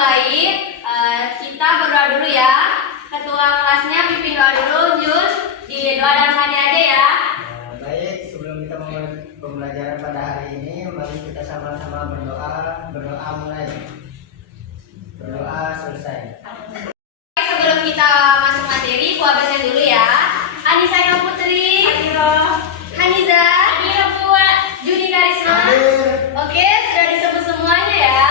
mulai, kita berdoa dulu ya. Ketua kelasnya pimpin doa dulu, Jus. Di doa dalam hati aja ya. Baik, sebelum kita memulai pembelajaran pada hari ini, mari kita sama-sama berdoa. Berdoa mulai. Berdoa selesai. Sebelum kita masuk materi, ku absen dulu ya. Anissa Eka Putri, Haniza, Juni Karisma. Oke, sudah disebut semuanya ya.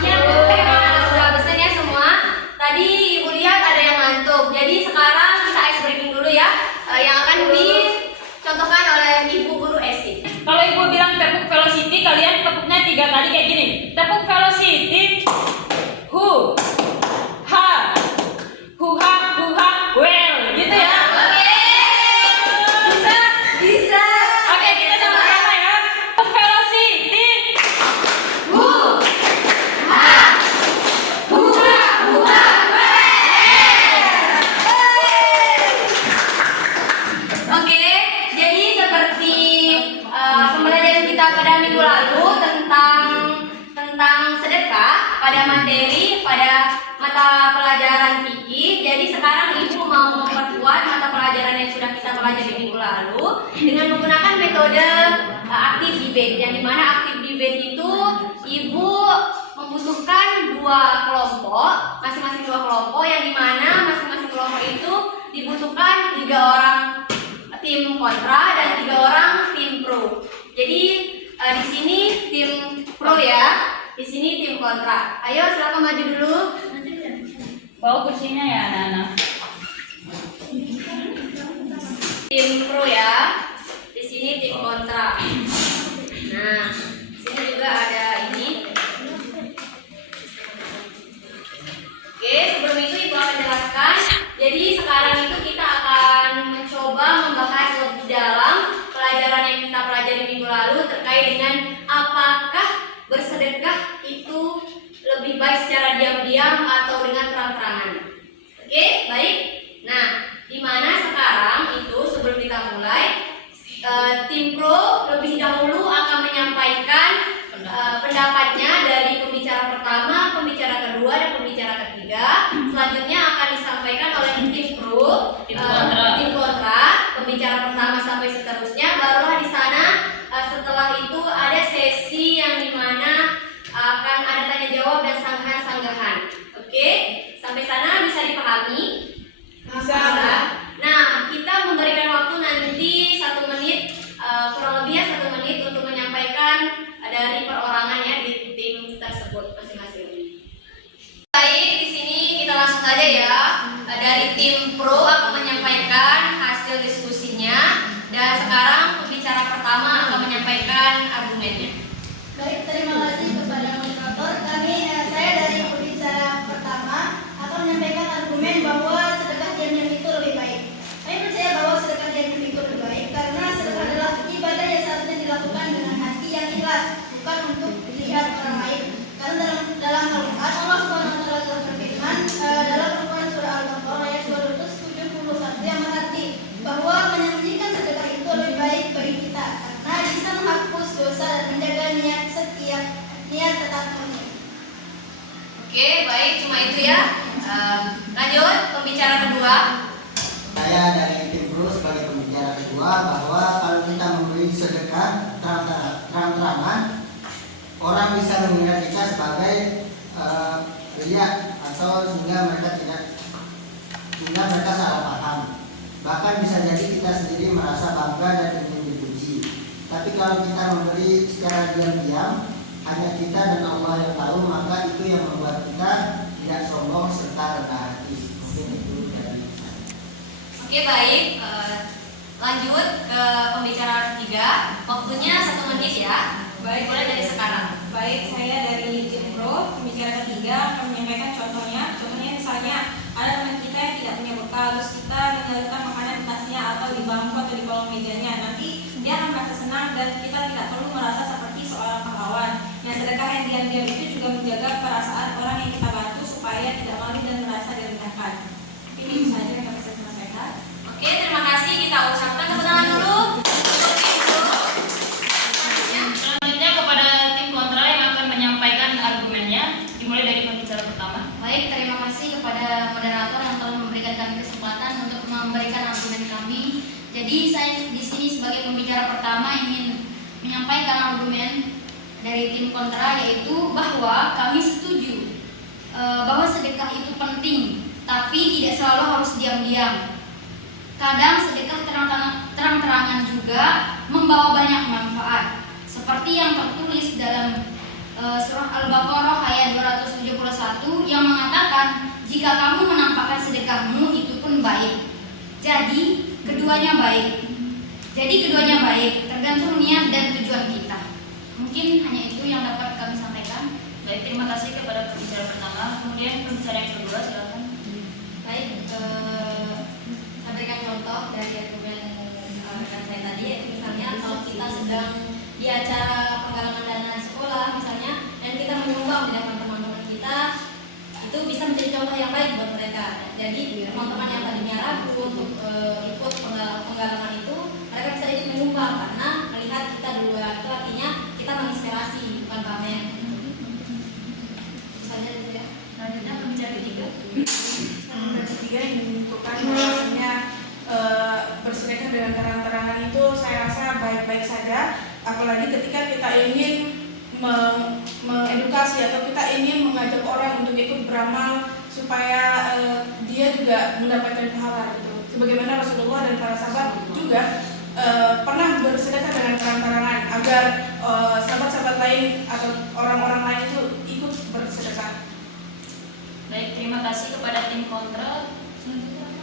Sudah absen ya semua. Tadi Ibu lihat ada yang ngantuk. Jadi sekarang kita ice breaking dulu ya. Yang akan dicontohkan oleh Ibu Guru Esi. Kalau Ibu bilang tepuk velocity, kalian tepuknya 3 kali kayak gini. Tepuk velocity. Hu, ha, well, gitu ya. Oke. Bisa. Oke, kita sama-sama ya. Tepuk velocity. Oke, jadi seperti pembelajaran kita pada minggu lalu tentang sedekah pada materi pada mata pelajaran fikih. Jadi sekarang Ibu mau memperkuat mata pelajaran yang sudah kita pelajari minggu lalu dengan menggunakan metode active debate. Yang dimana active debate itu Ibu membutuhkan dua kelompok, masing-masing dua kelompok, yang dimana masing-masing kelompok itu dibutuhkan 3 orang tim kontra dan 3 orang tim pro. Jadi di sini tim pro ya, di sini tim kontra. Ayo silakan maju dulu. Bawa kursinya ya anak-anak. Tim pro ya, di sini tim kontra. Nah, sini juga ada ini. Oke, sebelum itu Ibu akan jelaskan. Jadi sekarang itu kita akan mencoba membahas lebih dalam pelajaran yang kita pelajari minggu lalu terkait dengan apakah bersedekah itu lebih baik secara diam-diam atau dengan terang-terangan. Oke, baik. Nah, dimana sekarang itu sebelum kita mulai, tim pro lebih dahulu akan menyampaikan pendapatnya dari pembicara pertama, pembicara kedua, dan pembicara ketiga. Selanjutnya akan disampaikan oleh tim pro, tim kontra, pembicara pertama sampai seterusnya. Barulah di sana setelah itu ada sesi yang dimana akan ada tanya jawab dan sanggahan-sanggahan. Oke, sampai sana bisa dipahami? Bisa. Nah, kita memberikan waktu nanti 1 menit, kurang lebihnya 1 menit untuk menyampaikan dari perorangan ya di tim tersebut masing-masing. Baik, di sini kita langsung saja ya. Dari tim pro akan menyampaikan hasil diskusinya dan sekarang pembicara pertama akan menyampaikan argumennya. Baik, terima kasih kepada moderator. Saya dari pembicara pertama akan menyampaikan argumen bahwa sedekah diam-diam itu lebih baik. Saya percaya bahwa sedekah diam-diam itu lebih baik karena sedekah adalah ibadah yang seharusnya dilakukan dengan hati yang ikhlas, bukan untuk dilihat orang lain. Karena dalam Al-Quran Allah SWT berfirman dalam Al-Quran surah Al-Baqarah ayat 271 yang berarti bahwa menyembunyikan sedekah itu lebih baik bagi kita karena bisa menghapus dosa dan menjaga niat tetap murni. Oke, baik, cuma itu ya. Lanjut, pembicara kedua. Saya dari tim pro sebagai pembicara kedua bahwa kalau kita memberi sedekah terang-terangan, orang bisa mengira kita sebagai riya atau sehingga mereka salah paham. Bahkan bisa jadi kita sendiri merasa bangga dan ingin dipuji. Tapi kalau kita memberi secara diam-diam, hanya kita dan Allah yang tahu, maka itu yang membuat kita tidak sombong serta rendah hati. Mungkin itu dari saya. Oke, baik. Lanjut ke pembicara ketiga. Waktunya 1 menit ya. Baik, Mulai dari sekarang. Baik, saya dari tim pro, pembicara ketiga akan menyampaikan contohnya. Contohnya misalnya ada teman kita yang tidak punya bekal, terus kita mengalirkan makanan di tasnya atau di bangku atau di kolong mejanya. Nanti dia akan merasa senang dan kita tidak perlu merasa seperti seorang pahlawan. Nah, sedekah yang diam-diam itu juga menjaga perasaan orang yang kita bantu supaya tidak malu dan merasa direndahkan. Ini bisa saja yang dapat saya sampaikan. Oke, terima kasih. Kita ucapkan tepuk tangan dulu. Selanjutnya kepada tim kontra yang akan menyampaikan argumennya, dimulai dari pembicara pertama. Baik, terima kasih kepada moderator yang telah memberikan kami kesempatan untuk memberikan argumen kami. Jadi saya di sini sebagai pembicara pertama ingin menyampaikan argumen dari tim kontra, yaitu bahwa kami setuju bahwa sedekah itu penting, tapi tidak selalu harus diam-diam. Kadang sedekah terang-terangan juga membawa banyak manfaat, seperti yang tertulis dalam surah Al-Baqarah ayat 271 yang mengatakan, jika kamu menampakkan sedekahmu itu pun baik. Jadi keduanya baik, tergantung niat dan tujuan kita. Mungkin hanya itu yang dapat kami sampaikan. Baik, terima kasih kepada pembicara pertama. Kemudian pembicara yang kedua, silakan. Baik, saya berikan contoh dari argumen rekan saya tadi, yaitu misalnya kalau kita sedang di acara penggalangan dana sekolah misalnya, dan kita menyumbang di depan teman-teman kita, itu bisa menjadi contoh yang baik buat mereka. Jadi teman-teman yang tadinya ragu untuk ikut penggalangan itu, mereka bisa ikut menyumbang karena melihat kita duluan. Itu artinya kita menginspirasi, bukan pamer. Misalnya gitu ya. Selanjutnya pembicara ketiga. Yang ketiga yang menentukan bahwasanya bersedekah dengan terang-terangan itu saya rasa baik-baik saja, apalagi ketika kita ingin mengedukasi atau kita ingin mengajak orang untuk ikut beramal supaya dia juga mendapatkan pahala gitu. Sebagaimana Rasulullah dan para sahabat juga pernah bersedekah dengan terang-terangan agar sahabat-sahabat lain atau orang-orang lain itu ikut bersedekah. Baik, terima kasih kepada tim kontra.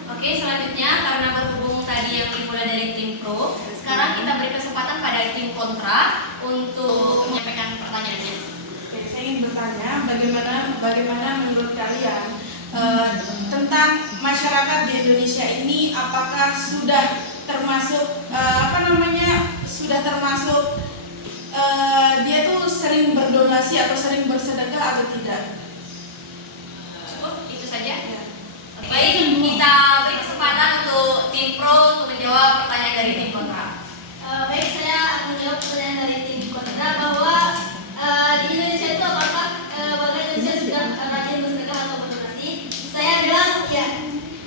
Oke, selanjutnya karena berhubung tadi yang dimulai dari tim pro, sekarang kita beri kesempatan pada tim kontra untuk menyampaikan pertanyaannya. Oke, saya ingin bertanya bagaimana menurut kalian tentang masyarakat di Indonesia ini, apakah sudah termasuk dia tuh sering berdonasi atau sering bersedekah atau tidak? Cukup itu saja. Ya. Baik, kita beri kesempatan untuk tim pro untuk menjawab pertanyaan dari tim kontra. Baik, saya akan menjawab pertanyaan dari tim kontra bahwa di Indonesia itu apakah warga Indonesia sudah rajin bersedekah atau berdonasi? Saya bilang ya,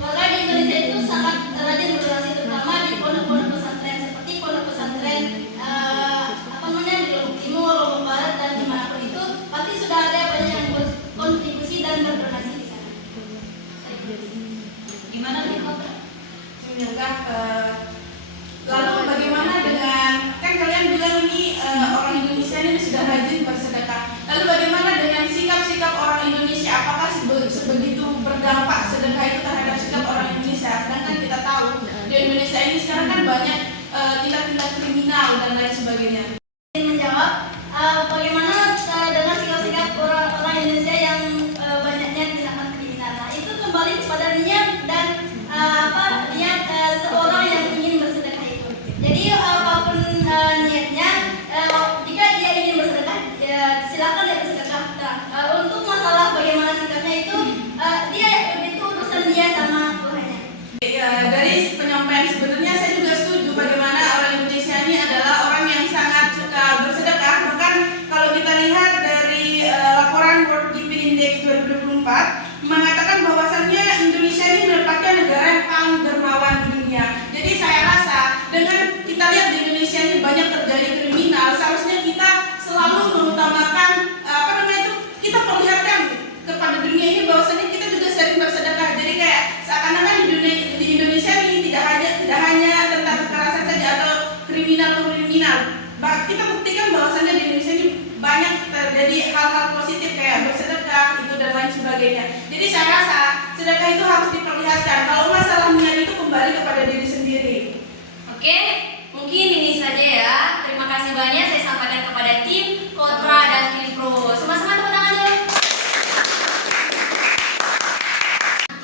warga di Indonesia itu sangat rajin berdonasi, terutama di pondok-pondok pesantren seperti pondok pesantren di Lombok Timur, Lombok Barat dan dimanapun itu pasti sudah ada banyak yang berkontribusi dan berdonasi di sana. Gimana tim kontra? Lalu bagaimana dengan, kan kalian bilang ini orang Indonesia ini sudah rajin bersedekah. Lalu bagaimana dengan sikap-sikap orang Indonesia? Apakah sebegitu berdampak sedekah itu terhadap sikap orang Indonesia? Sedangkan kita tahu di Indonesia ini sekarang kan banyak tindak-tindak kriminal dan lain sebagainya. Menjawab bagaimana dengan sikap-sikap orang Indonesia yang banyaknya tindakan kriminal. Nah, itu kembali kepada niat dan niat seorang yang ingin bersedekah itu. Jadi apapun niatnya, jika dia ingin bersedekah, silakan dia bersedekah. Nah, untuk masalah bagaimana sikapnya itu, itu urusan dia sama Tuhannya. Dari penyampaian sebenarnya saya juga setuju bagaimana orang Indonesia ini adalah orang yang sangat suka bersedekah. Bahkan kalau kita lihat dari laporan World Giving Index 2024 mengatakan bahwasannya Indonesia ini merupakan negara yang paling dermawan di dunia. Jadi saya rasa dengan kita lihat di Indonesia ini banyak terjadi kriminal, seharusnya kita selalu mengutamakan kita perlihatkan kepada dunia ini bahwasannya kita juga sering bersedekah. Jadi kayak seakan-akan di Indonesia ini tidak hanya tentang kekerasan saja atau kriminal. Kita buktikan bahwasannya di Indonesia ini banyak terjadi hal-hal positif kayak bersedekah itu dan lain sebagainya. Jadi saya rasa sedekah itu harus diperlihatkan. Kalau masalah niat itu kembali kepada diri sendiri. Oke, mungkin ini saja ya. Terima kasih banyak saya sampaikan kepada tim kontra dan tim pro. Sama-sama tepuk tangan dulu.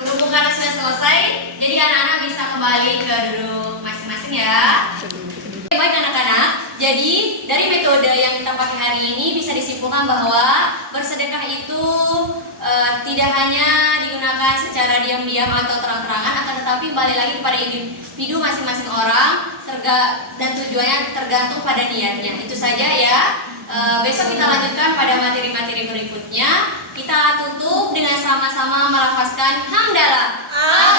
Berhubung karena sudah selesai, jadi anak-anak bisa kembali ke duduk masing-masing ya. Baik anak-anak, jadi dari metode yang kita pakai hari ini bisa disimpulkan bahwa bersedekah itu tidak hanya digunakan secara diam-diam atau terang-terangan, akan tetapi balik lagi kepada individu masing-masing orang dan tujuannya tergantung pada niatnya. Itu saja ya. Besok kita lanjutkan pada materi-materi berikutnya. Kita tutup dengan sama-sama melafazkan hamdalah.